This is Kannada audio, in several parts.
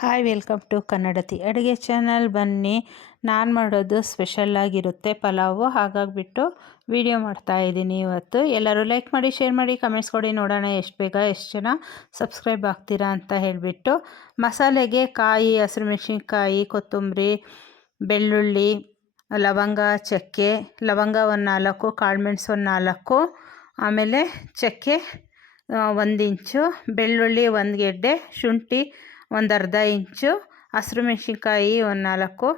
ಹಾಯ್, ವೆಲ್ಕಮ್ ಟು ಕನ್ನಡತಿ ಅಡುಗೆ ಚಾನಲ್. ಬನ್ನಿ, ನಾನು ಮಾಡೋದು ಸ್ಪೆಷಲ್ಲಾಗಿರುತ್ತೆ ಪಲಾವು. ಹಾಗಾಗಿಬಿಟ್ಟು ವಿಡಿಯೋ ಮಾಡ್ತಾಯಿದ್ದೀನಿ ಇವತ್ತು. ಎಲ್ಲರೂ ಲೈಕ್ ಮಾಡಿ, ಶೇರ್ ಮಾಡಿ, ಕಮೆಂಟ್ಸ್ ಕೊಡಿ. ನೋಡೋಣ ಎಷ್ಟು ಬೇಗ ಎಷ್ಟು ಜನ ಸಬ್ಸ್ಕ್ರೈಬ್ ಆಗ್ತೀರಾ ಅಂತ ಹೇಳಿಬಿಟ್ಟು. ಮಸಾಲೆಗೆ ಕಾಯಿ, ಹಸಿರುಮೆಣಸಿನ್ಕಾಯಿ, ಕೊತ್ತಂಬರಿ, ಬೆಳ್ಳುಳ್ಳಿ, ಲವಂಗ, ಚಕ್ಕೆ, ಲವಂಗ ಒಂದು 4, ಕಾಳುಮೆಣಸು ಒಂದು 4, ಆಮೇಲೆ ಚಕ್ಕೆ 1 ಇಂಚು, ಬೆಳ್ಳುಳ್ಳಿ 1 ಗೆಡ್ಡೆ, ಶುಂಠಿ ಒಂದು ಅರ್ಧ ಇಂಚು, ಹಸಿರು ಮೆಣಸಿನ್ಕಾಯಿ ಒಂದು 4,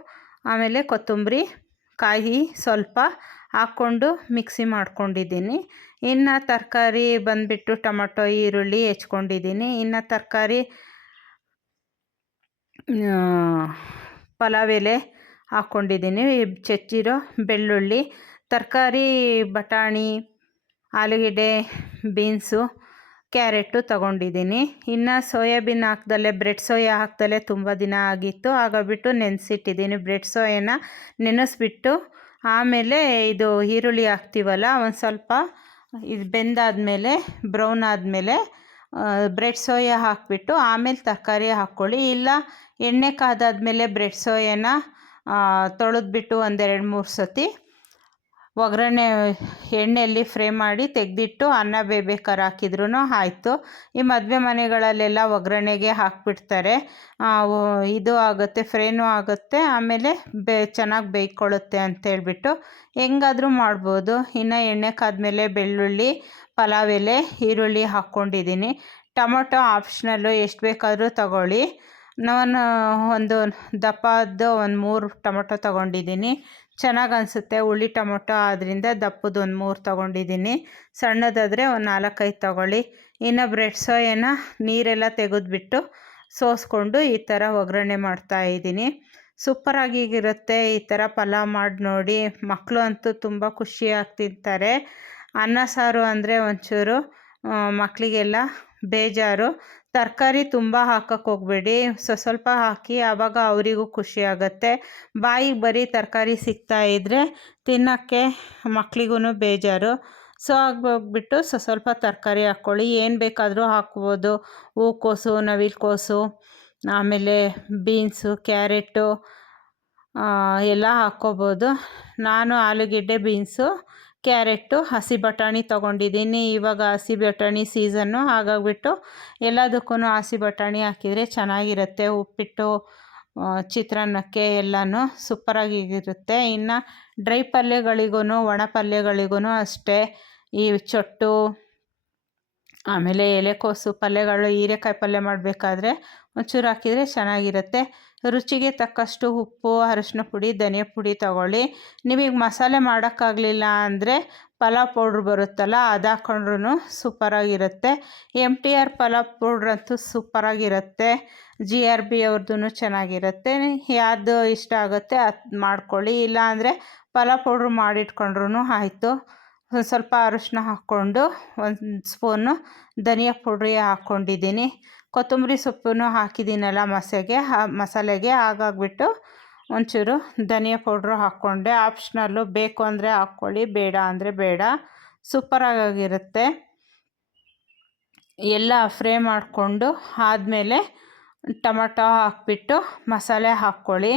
ಆಮೇಲೆ ಕೊತ್ತಂಬರಿ ಕಾಯಿ ಸ್ವಲ್ಪ ಹಾಕ್ಕೊಂಡು ಮಿಕ್ಸಿ ಮಾಡ್ಕೊಂಡಿದ್ದೀನಿ. ಇನ್ನು ತರಕಾರಿ ಬಂದುಬಿಟ್ಟು ಟೊಮಟೊ, ಈರುಳ್ಳಿ ಹೆಚ್ಕೊಂಡಿದ್ದೀನಿ. ಇನ್ನು ತರಕಾರಿ ಪಲಾವ್ ಎಲೆ ಹಾಕ್ಕೊಂಡಿದ್ದೀನಿ, ಹೆಚ್ಚಿರೋ ಬೆಳ್ಳುಳ್ಳಿ. ತರಕಾರಿ ಬಟಾಣಿ, ಆಲೂಗೆಡ್ಡೆ, ಬೀನ್ಸು, ಕ್ಯಾರೆಟು ತೊಗೊಂಡಿದ್ದೀನಿ. ಇನ್ನು ಸೋಯಾಬೀನ್ ಹಾಕ್ದಲ್ಲೇ, ಬ್ರೆಡ್ ಸೋಯಾ ಹಾಕ್ದಲ್ಲೇ ತುಂಬ ದಿನ ಆಗಿತ್ತು, ಹಾಗಾಗ್ಬಿಟ್ಟು ನೆನೆಸಿಟ್ಟಿದ್ದೀನಿ. ಬ್ರೆಡ್ ಸೋಯಾನ ನೆನೆಸ್ಬಿಟ್ಟು ಆಮೇಲೆ ಇದು ಈರುಳ್ಳಿ ಹಾಕ್ತೀವಲ್ಲ, ಒಂದು ಸ್ವಲ್ಪ ಇದು ಬೆಂದಾದಮೇಲೆ, ಬ್ರೌನ್ ಆದಮೇಲೆ ಬ್ರೆಡ್ ಸೋಯಾ ಹಾಕಿಬಿಟ್ಟು ಆಮೇಲೆ ತರಕಾರಿ ಹಾಕ್ಕೊಳ್ಳಿ. ಇಲ್ಲ ಎಣ್ಣೆ ಕಾದಾದ್ಮೇಲೆ ಬ್ರೆಡ್ ಸೋಯಾನ ತೊಳೆದ್ಬಿಟ್ಟು 1-2-3 ಸತಿ ಒಗ್ಗರಣೆ ಎಣ್ಣೆಯಲ್ಲಿ ಫ್ರೈ ಮಾಡಿ ತೆಗೆದಿಟ್ಟು ಅನ್ನ ಬೇಯ್ಬೇಕಾದ್ರೆ ಹಾಕಿದ್ರೂ ಆಯಿತು. ಈ ಮದುವೆ ಮನೆಗಳಲ್ಲೆಲ್ಲ ಒಗ್ಗರಣೆಗೆ ಹಾಕಿಬಿಡ್ತಾರೆ, ಇದು ಆಗುತ್ತೆ, ಫ್ರೈನೂ ಆಗುತ್ತೆ, ಆಮೇಲೆ ಚೆನ್ನಾಗಿ ಬೇಯ್ಕೊಳ್ಳುತ್ತೆ ಅಂತೇಳ್ಬಿಟ್ಟು ಹೆಂಗಾದರೂ ಮಾಡ್ಬೋದು. ಇನ್ನು ಎಣ್ಣೆ ಕಾದ್ಮೇಲೆ ಬೆಳ್ಳುಳ್ಳಿ, ಪಲಾವ್ ಎಲೆ, ಈರುಳ್ಳಿ ಹಾಕ್ಕೊಂಡಿದ್ದೀನಿ. ಟೊಮೊಟೊ ಆಪ್ಷನಲ್ಲು, ಎಷ್ಟು ಬೇಕಾದರೂ ತಗೊಳ್ಳಿ. ನಾನು ಒಂದು ದಪ್ಪದ್ದು 3 ಟೊಮೊಟೊ ತೊಗೊಂಡಿದ್ದೀನಿ. ಚೆನ್ನಾಗಿ ಅನಿಸುತ್ತೆ, ಹುಳಿ ಟೊಮೊಟೊ ಆದ್ದರಿಂದ ದಪ್ಪದ್ದು 3 ತೊಗೊಂಡಿದ್ದೀನಿ. ಸಣ್ಣದಾದರೆ ಒಂದು 4-5 ತೊಗೊಳ್ಳಿ. ಇನ್ನು ಬ್ರೆಡ್ ಸೋಯಾನ ನೀರೆಲ್ಲ ತೆಗೆದುಬಿಟ್ಟು ಸೋಸ್ಕೊಂಡು ಈ ಥರ ಒಗ್ಗರಣೆ ಮಾಡ್ತಾಯಿದ್ದೀನಿ. ಸೂಪರಾಗಿರುತ್ತೆ. ಈ ಥರ ಪಲಾವ್ ಮಾಡಿ ನೋಡಿ. ಮಕ್ಕಳು ಅಂತೂ ತುಂಬ ಖುಷಿಯಾಗಿ ತಿಂತಾರೆ. ಅನ್ನ ಸಾರು ಅಂದರೆ ಒಂಚೂರು ಮಕ್ಕಳಿಗೆಲ್ಲ ಬೇಜಾರು. ತರಕಾರಿ ತುಂಬ ಹಾಕೋಕ್ಕೆ ಹೋಗಬೇಡಿ, ಸ್ವಲ್ಪ ಹಾಕಿ, ಆವಾಗ ಅವರಿಗೂ ಖುಷಿ ಆಗುತ್ತೆ. ಬಾಯಿಗೆ ಬರೀ ತರಕಾರಿ ಸಿಗ್ತಾಯಿದ್ರೆ ತಿನ್ನೋಕ್ಕೆ ಮಕ್ಕಳಿಗೂ ಬೇಜಾರು. ಸೊ ಹೋಗ್ಬಿಟ್ಟು ಸ್ವಲ್ಪ ತರಕಾರಿ ಹಾಕ್ಕೊಳ್ಳಿ. ಏನು ಬೇಕಾದರೂ ಹಾಕ್ಬೋದು. ಹೂಕೋಸು, ನವಿಲುಕೋಸು, ಆಮೇಲೆ ಬೀನ್ಸು, ಕ್ಯಾರೆಟು ಎಲ್ಲ ಹಾಕ್ಕೋಬೋದು. ನಾನು ಆಲೂಗೆಡ್ಡೆ, ಬೀನ್ಸು, ಕ್ಯಾರೆಟು, ಹಸಿ ಬಟಾಣಿ ತೊಗೊಂಡಿದ್ದೀನಿ. ಇವಾಗ ಹಸಿ ಬಟಾಣಿ ಸೀಸನ್ನು, ಹಾಗಾಗ್ಬಿಟ್ಟು ಎಲ್ಲದಕ್ಕೂ ಹಸಿ ಬಟಾಣಿ ಹಾಕಿದರೆ ಚೆನ್ನಾಗಿರುತ್ತೆ. ಉಪ್ಪಿಟ್ಟು, ಚಿತ್ರಾನ್ನಕ್ಕೆ ಎಲ್ಲನೂ ಸೂಪರಾಗಿರುತ್ತೆ. ಇನ್ನು ಡ್ರೈ ಪಲ್ಯಗಳಿಗೂ, ಒಣ ಪಲ್ಯಗಳಿಗೂ ಅಷ್ಟೇ, ಈ ಚೊಟ್ಟು, ಆಮೇಲೆ ಎಲೆಕೋಸು ಪಲ್ಯಗಳು, ಹೀರೆಕಾಯಿ ಪಲ್ಯ ಮಾಡಬೇಕಾದ್ರೆ ಒಂಚೂರು ಹಾಕಿದರೆ ಚೆನ್ನಾಗಿರುತ್ತೆ. ರುಚಿಗೆ ತಕ್ಕಷ್ಟು ಉಪ್ಪು, ಅರಿಶಿನ ಪುಡಿ, ಧನಿಯಾ ಪುಡಿ ತೊಗೊಳ್ಳಿ. ನಿಮಗೆ ಮಸಾಲೆ ಮಾಡೋಕ್ಕಾಗಲಿಲ್ಲ ಅಂದರೆ ಪಲಾವ್ ಪೌಡ್ರ್ ಬರುತ್ತಲ್ಲ, ಅದು ಹಾಕ್ಕೊಂಡ್ರೂ ಸೂಪರಾಗಿರುತ್ತೆ. MTR ಪಲಾವ್ ಪೌಡ್ರಂತೂ ಸೂಪರಾಗಿರುತ್ತೆ. GRB ಅವ್ರದ್ದು ಚೆನ್ನಾಗಿರುತ್ತೆ. ಯಾವುದು ಇಷ್ಟ ಆಗುತ್ತೆ ಅದು ಮಾಡ್ಕೊಳ್ಳಿ. ಇಲ್ಲಾಂದರೆ ಪಲಾವ್ ಪೌಡ್ರ್ ಮಾಡಿಟ್ಕೊಂಡ್ರೂ ಆಯಿತು. ಸ್ವಲ್ಪ ಅರಿಶಿನ ಹಾಕ್ಕೊಂಡು 1 ಸ್ಪೂನು ಧನಿಯಾ ಪುಡಿ ಹಾಕ್ಕೊಂಡಿದ್ದೀನಿ. ಕೊತ್ತಂಬರಿ ಸೊಪ್ಪನ್ನು ಹಾಕಿದ್ದೀನಲ್ಲ ಮಸಾಲೆಗೆ, ಹಾಗಾಗ್ಬಿಟ್ಟು ಒಂಚೂರು ಧನಿಯಾ ಪೌಡ್ರು ಹಾಕ್ಕೊಂಡೆ. ಆಪ್ಷನಲ್ಲು, ಬೇಕು ಅಂದರೆ ಹಾಕ್ಕೊಳ್ಳಿ, ಬೇಡ ಅಂದರೆ ಬೇಡ. ಸೂಪರಾಗಿರುತ್ತೆ. ಎಲ್ಲ ಫ್ರೈ ಮಾಡಿಕೊಂಡು ಆದಮೇಲೆ ಟೊಮಟೊ ಹಾಕಿಬಿಟ್ಟು ಮಸಾಲೆ ಹಾಕ್ಕೊಳ್ಳಿ.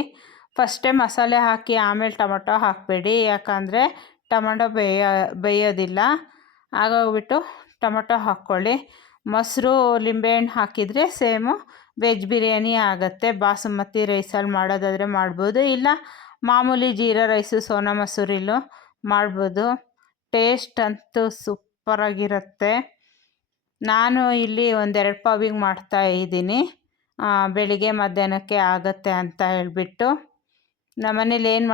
ಫಸ್ಟೇ ಮಸಾಲೆ ಹಾಕಿ ಆಮೇಲೆ ಟೊಮಟೊ ಹಾಕಬೇಡಿ, ಯಾಕಂದರೆ ಟೊಮಟೊ ಬೇಯೋದಿಲ್ಲ. ಹಾಗಾಗ್ಬಿಟ್ಟು ಟೊಮಟೊ ಹಾಕ್ಕೊಳ್ಳಿ. ಮೊಸರು, ಲಿಂಬೆಹಣ್ಣು ಹಾಕಿದರೆ ಸೇಮು ವೆಜ್ ಬಿರಿಯಾನಿ ಆಗುತ್ತೆ. ಬಾಸುಮತಿ ರೈಸಲ್ಲಿ ಮಾಡೋದಾದರೆ ಮಾಡ್ಬೋದು, ಇಲ್ಲ ಮಾಮೂಲಿ ಜೀರಾ ರೈಸು, ಸೋನಾ ಮಸೂರಿಲೂ ಮಾಡ್ಬೋದು. ಟೇಸ್ಟ್ ಅಂತೂ ಸೂಪರಾಗಿರುತ್ತೆ. ನಾನು ಇಲ್ಲಿ 1-2 ಪಾವಿಗೆ ಮಾಡ್ತಾಯಿದ್ದೀನಿ, ಬೆಳಿಗ್ಗೆ ಮಧ್ಯಾಹ್ನಕ್ಕೆ ಆಗುತ್ತೆ ಅಂತ ಹೇಳ್ಬಿಟ್ಟು. ನಮ್ಮನೇಲಿ ಏನು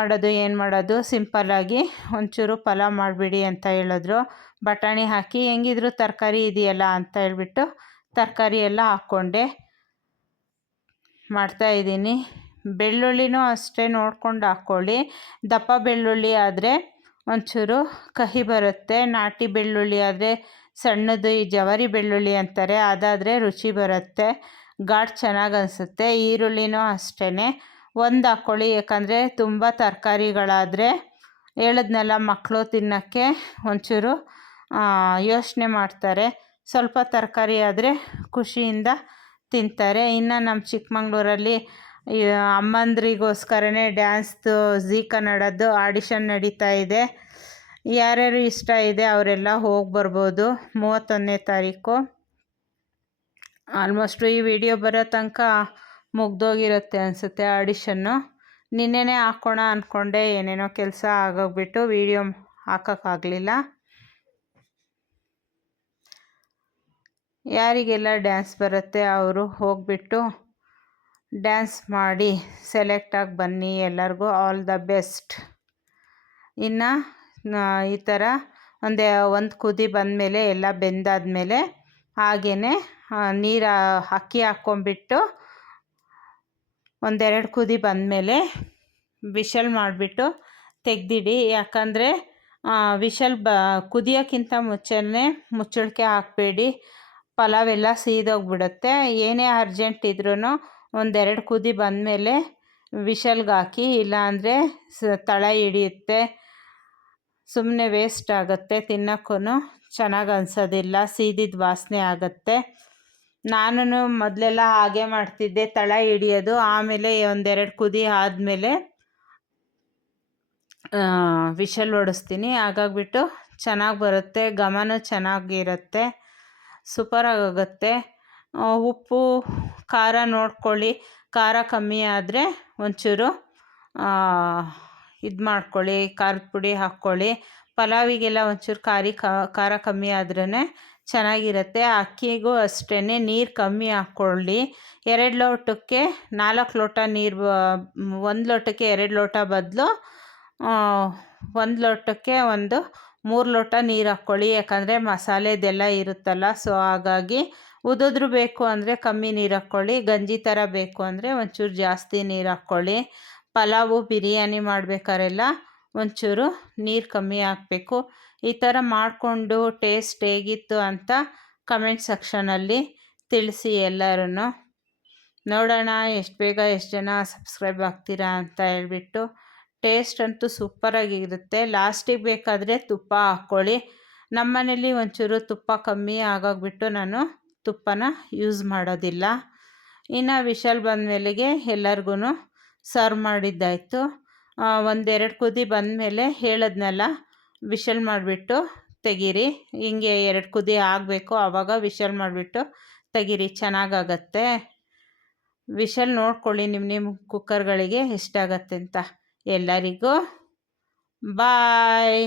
ಮಾಡೋದು ಸಿಂಪಲ್ಲಾಗಿ ಒಂಚೂರು ಪಲಾವ್ ಮಾಡಿಬಿಡಿ ಅಂತ ಹೇಳಿದ್ರು. ಬಟಾಣಿ ಹಾಕಿ, ಹೆಂಗಿದ್ರು ತರಕಾರಿ ಇದೆಯಲ್ಲ ಅಂತ ಹೇಳ್ಬಿಟ್ಟು ತರಕಾರಿ ಎಲ್ಲ ಹಾಕ್ಕೊಂಡೆ ಮಾಡ್ತಾಯಿದ್ದೀನಿ. ಬೆಳ್ಳುಳ್ಳಿನೂ ಅಷ್ಟೇ ನೋಡ್ಕೊಂಡು ಹಾಕ್ಕೊಳ್ಳಿ. ದಪ್ಪ ಬೆಳ್ಳುಳ್ಳಿ ಆದರೆ ಒಂಚೂರು ಕಹಿ ಬರುತ್ತೆ. ನಾಟಿ ಬೆಳ್ಳುಳ್ಳಿ ಆದರೆ ಸಣ್ಣದು, ಈ ಜವಾರಿ ಬೆಳ್ಳುಳ್ಳಿ ಅಂತಾರೆ, ಅದಾದರೆ ರುಚಿ ಬರುತ್ತೆ, ಘಾಟ್ ಚೆನ್ನಾಗಿ ಅನಿಸುತ್ತೆ. ಈರುಳ್ಳಿನೂ ಅಷ್ಟೇ 1 ಹಾಕ್ಕೊಳ್ಳಿ, ಯಾಕಂದರೆ ತುಂಬ ತರಕಾರಿಗಳಾದರೆ ಹೇಳಿದ್ನೆಲ್ಲ ಮಕ್ಕಳು ತಿನ್ನೋಕ್ಕೆ ಒಂಚೂರು ಯೋಚನೆ ಮಾಡ್ತಾರೆ. ಸ್ವಲ್ಪ ತರಕಾರಿ ಆದರೆ ಖುಷಿಯಿಂದ ತಿಂತಾರೆ. ಇನ್ನು ನಮ್ಮ ಚಿಕ್ಕಮಂಗ್ಳೂರಲ್ಲಿ ಅಮ್ಮಂದ್ರಿಗೋಸ್ಕರನೇ ಡ್ಯಾನ್ಸ್ದು ಝೀ ಕನ್ನಡದ್ದು ಆಡಿಷನ್ ನಡೀತಾ ಇದೆ. ಯಾರ್ಯಾರು ಇಷ್ಟ ಇದೆ ಅವರೆಲ್ಲ ಹೋಗಿ ಬರ್ಬೋದು 31ನೇ ತಾರೀಕು. ಆಲ್ಮೋಸ್ಟು ಈ ವಿಡಿಯೋ ಬರೋ ತನಕ ಮುಗ್ದೋಗಿರುತ್ತೆ ಅನಿಸುತ್ತೆ ಆಡಿಷನ್ನು. ನಿನ್ನೆನೇ ಹಾಕೋಣ ಅಂದ್ಕೊಂಡೆ, ಏನೇನೋ ಕೆಲಸ ಆಗೋಗ್ಬಿಟ್ಟು ವಿಡಿಯೋ ಹಾಕೋಕ್ಕಾಗಲಿಲ್ಲ. ಯಾರಿಗೆಲ್ಲ ಡ್ಯಾನ್ಸ್ ಬರುತ್ತೆ ಅವರು ಹೋಗಿಬಿಟ್ಟು ಡ್ಯಾನ್ಸ್ ಮಾಡಿ ಸೆಲೆಕ್ಟಾಗಿ ಬನ್ನಿ. ಎಲ್ಲರಿಗೂ ಆಲ್ ದ ಬೆಸ್ಟ್. ಇನ್ನು ಈ ಥರ ಒಂದು ಕುದಿ ಬಂದಮೇಲೆ ಎಲ್ಲ ಬೆಂದಾದಮೇಲೆ ಹಾಗೇ ನೀರು ಅಕ್ಕಿ ಹಾಕ್ಕೊಂಬಿಟ್ಟು ಒಂದೆರಡು ಕುದಿ ಬಂದಮೇಲೆ ವಿಷಲ್ ಮಾಡಿಬಿಟ್ಟು ತೆಗೆದಿಡಿ. ಯಾಕಂದರೆ ವಿಷಲ್ ಕುದಿಯೋಕ್ಕಿಂತ ಮುಂಚೆನೇ ಮುಚ್ಚಳಿಕೆ ಹಾಕಬೇಡಿ, ಪಲಾವೆಲ್ಲ ಸೀದೋಗ್ಬಿಡುತ್ತೆ. ಏನೇ ಅರ್ಜೆಂಟ್ ಇದ್ರೂ ಒಂದೆರಡು ಕುದಿ ಬಂದಮೇಲೆ ವಿಷಲ್ಗೆ ಹಾಕಿ, ಇಲ್ಲಾಂದರೆ ತಳ ಹಿಡಿಯುತ್ತೆ, ಸುಮ್ಮನೆ ವೇಸ್ಟ್ ಆಗುತ್ತೆ, ತಿನ್ನೋಕ್ಕೂ ಚೆನ್ನಾಗಿ ಅನಿಸೋದಿಲ್ಲ, ಸೀದಿದ ವಾಸನೆ ಆಗುತ್ತೆ. ನಾನು ಮೊದಲೆಲ್ಲ ಹಾಗೆ ಮಾಡ್ತಿದ್ದೆ, ತಳ ಹಿಡಿಯೋದು, ಆಮೇಲೆ ಒಂದೆರಡು ಕುದಿ ಆದಮೇಲೆ ವಿಷಲ್ ಹೊಡಿಸ್ತೀನಿ. ಹಾಗಾಗ್ಬಿಟ್ಟು ಚೆನ್ನಾಗಿ ಬರುತ್ತೆ, ಘಮನೂ ಚೆನ್ನಾಗಿರುತ್ತೆ, ಸೂಪರಾಗುತ್ತೆ. ಉಪ್ಪು ಖಾರ ನೋಡ್ಕೊಳ್ಳಿ, ಖಾರ ಕಮ್ಮಿ ಆದರೆ ಒಂಚೂರು ಇದು ಮಾಡ್ಕೊಳ್ಳಿ, ಖಾರದ ಪುಡಿ ಹಾಕ್ಕೊಳ್ಳಿ. ಪಲಾವಿಗೆಲ್ಲ ಒಂಚೂರು ಖಾರ ಕಮ್ಮಿ ಆದ್ರೇ ಚೆನ್ನಾಗಿರುತ್ತೆ. ಅಕ್ಕಿಗೂ ಅಷ್ಟೇ ನೀರು ಕಮ್ಮಿ ಹಾಕ್ಕೊಳ್ಳಿ. 2 ಲೋಟಕ್ಕೆ 4 ಲೋಟ ನೀರು, 1 ಲೋಟಕ್ಕೆ 2 ಲೋಟ ಬದಲು 1 ಲೋಟಕ್ಕೆ 3 ಲೋಟ ನೀರು ಹಾಕ್ಕೊಳ್ಳಿ. ಯಾಕಂದರೆ ಮಸಾಲೆದೆಲ್ಲ ಇರುತ್ತಲ್ಲ, ಸೊ ಹಾಗಾಗಿ ಉದಿದ್ರು ಬೇಕು ಅಂದರೆ ಕಮ್ಮಿ ನೀರು ಹಾಕ್ಕೊಳ್ಳಿ, ಗಂಜಿ ಥರ ಬೇಕು ಅಂದರೆ ಒಂಚೂರು ಜಾಸ್ತಿ ನೀರು ಹಾಕ್ಕೊಳ್ಳಿ. ಪಲಾವು ಬಿರಿಯಾನಿ ಮಾಡಬೇಕಾರೆಲ್ಲ ಒಂಚೂರು ನೀರು ಕಮ್ಮಿ ಹಾಕಬೇಕು. ಈ ಥರ ಮಾಡಿಕೊಂಡು ಟೇಸ್ಟ್ ಹೇಗಿತ್ತು ಅಂತ ಕಮೆಂಟ್ ಸೆಕ್ಷನಲ್ಲಿ ತಿಳಿಸಿ ಎಲ್ಲರೂ. ನೋಡೋಣ ಎಷ್ಟು ಬೇಗ ಎಷ್ಟು ಜನ ಸಬ್ಸ್ಕ್ರೈಬ್ ಆಗ್ತೀರಾ ಅಂತ ಹೇಳ್ಬಿಟ್ಟು. ಟೇಸ್ಟ್ ಅಂತೂ ಸೂಪರಾಗಿರುತ್ತೆ. ಲಾಸ್ಟಿಗೆ ಬೇಕಾದರೆ ತುಪ್ಪ ಹಾಕ್ಕೊಳ್ಳಿ. ನಮ್ಮ ಮನೇಲಿ ಒಂಚೂರು ತುಪ್ಪ ಕಮ್ಮಿ ಆಗೋಗ್ಬಿಟ್ಟು ನಾನು ತುಪ್ಪನ ಯೂಸ್ ಮಾಡೋದಿಲ್ಲ. ಇನ್ನು ವಿಷಲ್ ಬಂದಮೇಲೆಗೆ ಎಲ್ಲರಿಗೂ ಸರ್ವ್ ಮಾಡಿದ್ದಾಯಿತು. 1-2 ಕುದಿ ಬಂದಮೇಲೆ ಹೇಳಿದ್ನಲ್ಲ, ವಿಷಲ್ ಮಾಡಿಬಿಟ್ಟು ತೆಗೀರಿ. ಹಿಂಗೆ 2 ಕುದಿ ಆಗಬೇಕು, ಆವಾಗ ವಿಷಲ್ ಮಾಡಿಬಿಟ್ಟು ತೆಗೀರಿ, ಚೆನ್ನಾಗಾಗತ್ತೆ. ವಿಷಲ್ ನೋಡ್ಕೊಳ್ಳಿ ನಿಮ್ಮ ಕುಕ್ಕರ್ಗಳಿಗೆ ಎಷ್ಟಾಗತ್ತೆ ಅಂತ. ಎಲ್ಲರಿಗೂ ಬಾಯ್.